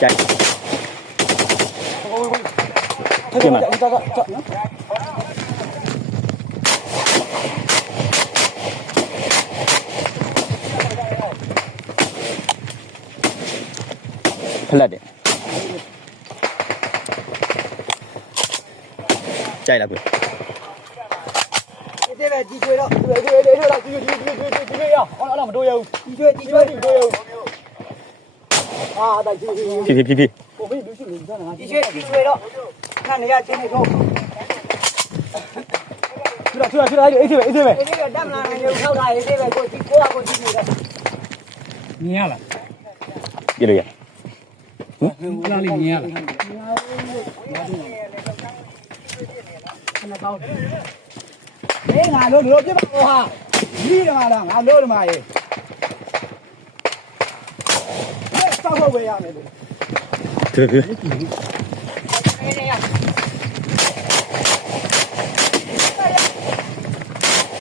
ကြိုက်ဒီမှာဖလက်တယ်ကြိုက်လားကွဒီပဲဒီကျွေးတော့ဒီတော့ဒီရအောင်မတို့ရဘူးဒီကျွေးအာဒါဒီဖြည်းကိုမင်းလူရှိနေကြတာဒီကျွေးတော့ခဏနေရချင်းနေတော့ထူလာအေးသေးပဲကတမ်းလာနေထောက်ထားအေးသေးပဲကိုကြည့်ကိုကြည့်နေတယ်မြင်ရလားပြလို့ရလာလေးမြင်ရလားခဏတော့အေးငါတို့ပြပါဦးဟာကြီးတယ်မလားငါတို့တယ်မရေဟဲ့စောက်ဖို့ပဲရမယ်လို့ဖြည်း